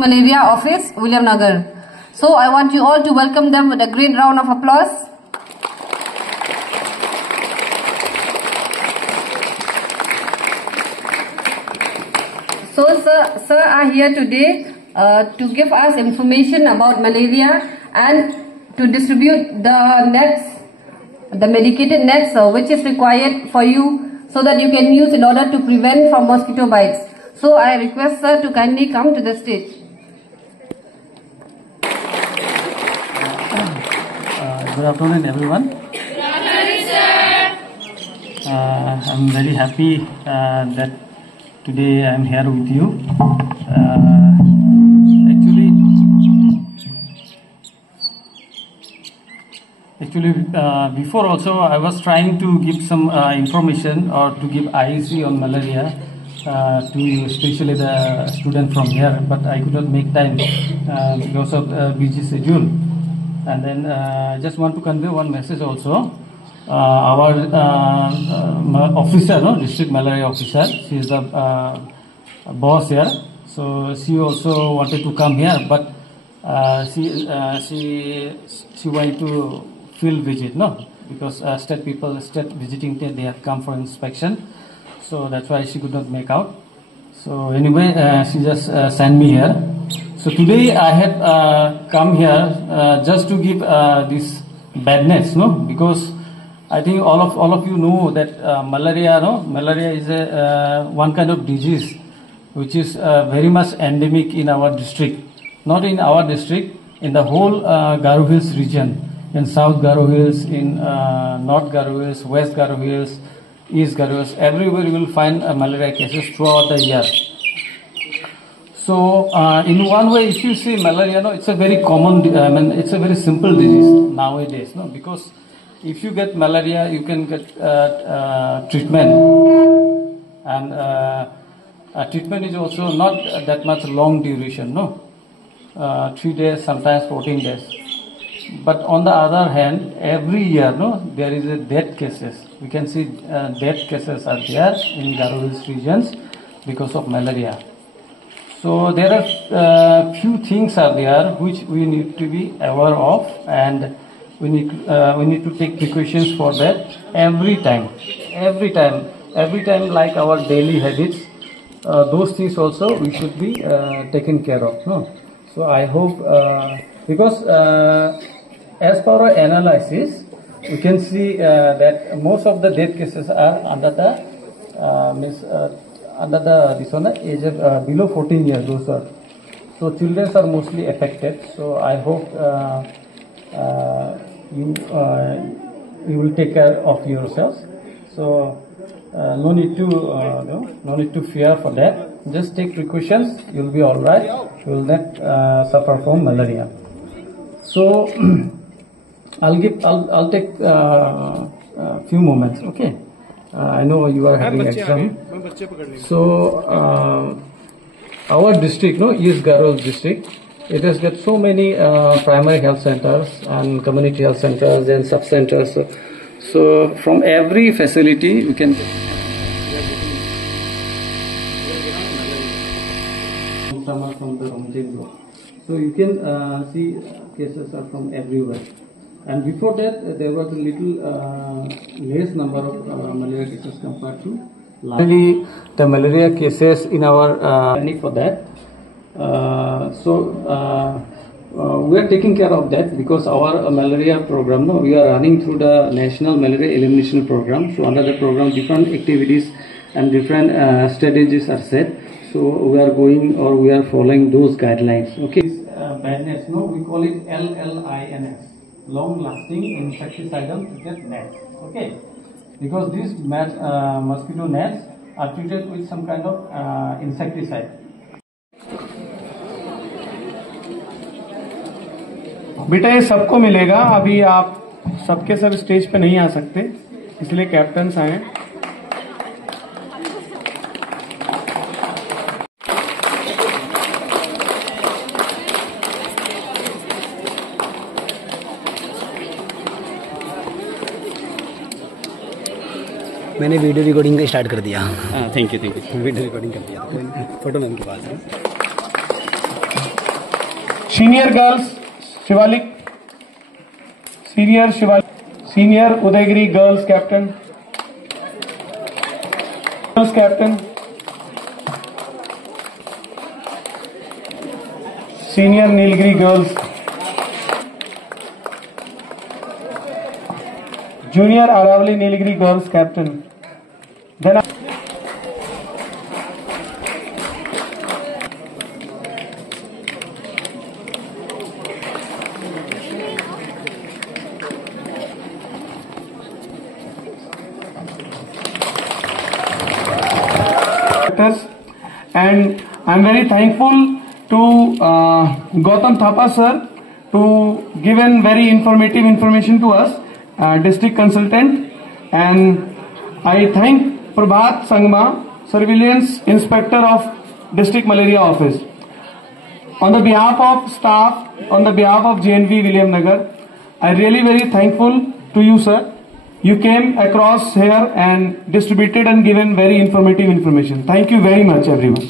Malaria Office, William Nagar. So I want you all to welcome them with a great round of applause. So sir are here today to give us information about malaria and to distribute the nets, the medicated nets which is required for you so that you can use in order to prevent from mosquito bites. So I request sir to kindly come to the stage. Good afternoon everyone. Good afternoon sir. I'm very happy that today I'm here with you. Actually, before also I was trying to give some information or to give IEC on malaria to especially the student from here, but I could not make time because of busy schedule. And then I just want to convey one message also. Our officer, district malaria officer, she is the boss here. So she also wanted to come here, but she went to field visit, because state visiting, they have come for inspection. So that's why she could not make out. So anyway, she just sent me here. So today I have come here just to give this badness, because I think all of you know that malaria is one kind of disease which is very much endemic in our district. Not in our district, in the whole Garo Hills region, in South Garo Hills, in North Garo Hills, West Garo Hills, East Garo Hills, everywhere you will find malaria cases throughout the year. So in one way, if you see malaria, it's a very common, it's a very simple disease nowadays, because if you get malaria, you can get treatment, and treatment is also not that much long duration, 3 days, sometimes 14 days. But on the other hand, every year, there is a death cases. We can see death cases are there in Garo Hills regions because of malaria. So there are few things are there which we need to be aware of, and we need to take precautions for that every time, like our daily habits. Those things also we should be taken care of. So I hope because as per our analysis, we can see that most of the death cases are under the age of below 14 years. Those are, so children are mostly affected. So I hope you will take care of yourselves. So no need to fear for that. Just take precautions. You'll be all right. You will not suffer from malaria. So I'll take a few moments. Okay. I know you are having exam. So our district, East Garo district, it has got so many primary health centers and community health centers and sub centers. So from every facility we can. From the so you can see cases are from everywhere. And before that, there was a little less number of malaria cases compared to last. Really, the malaria cases in our clinic for that. We are taking care of that because our malaria program, we are running through the National Malaria Elimination Program. So under the program, different activities and different strategies are set. So we are going or we are following those guidelines. Okay. Badness, we call it LLINS, long-lasting insecticidal treated nets. Okay, because these mosquito nets are treated with some kind of insecticide. बेटा ये सबको मिलेगा. अभी आप सबके सब stage पे नहीं आ सकते, इसलिए कैप्टन्स आए. मैंने वीडियो रिकॉर्डिंग का स्टार्ट कर दिया. Thank you. वीडियो रिकॉर्डिंग कर दिया. फोटो मैम के पास है. Senior girls, Shivalik. Senior Udaygiri girls captain. Girls captain. Senior Nilgiri girls. Junior Aravali Nilgiri girls captain. Then and I'm very thankful to Gautam Thapa sir to given very informative information to us, district consultant, and I thank Prabhat Sangma, surveillance inspector of district malaria office. On the behalf of staff, on the behalf of JNV William Nagar, I really very thankful to you sir. You came across here and distributed and given very informative information. Thank you very much everyone.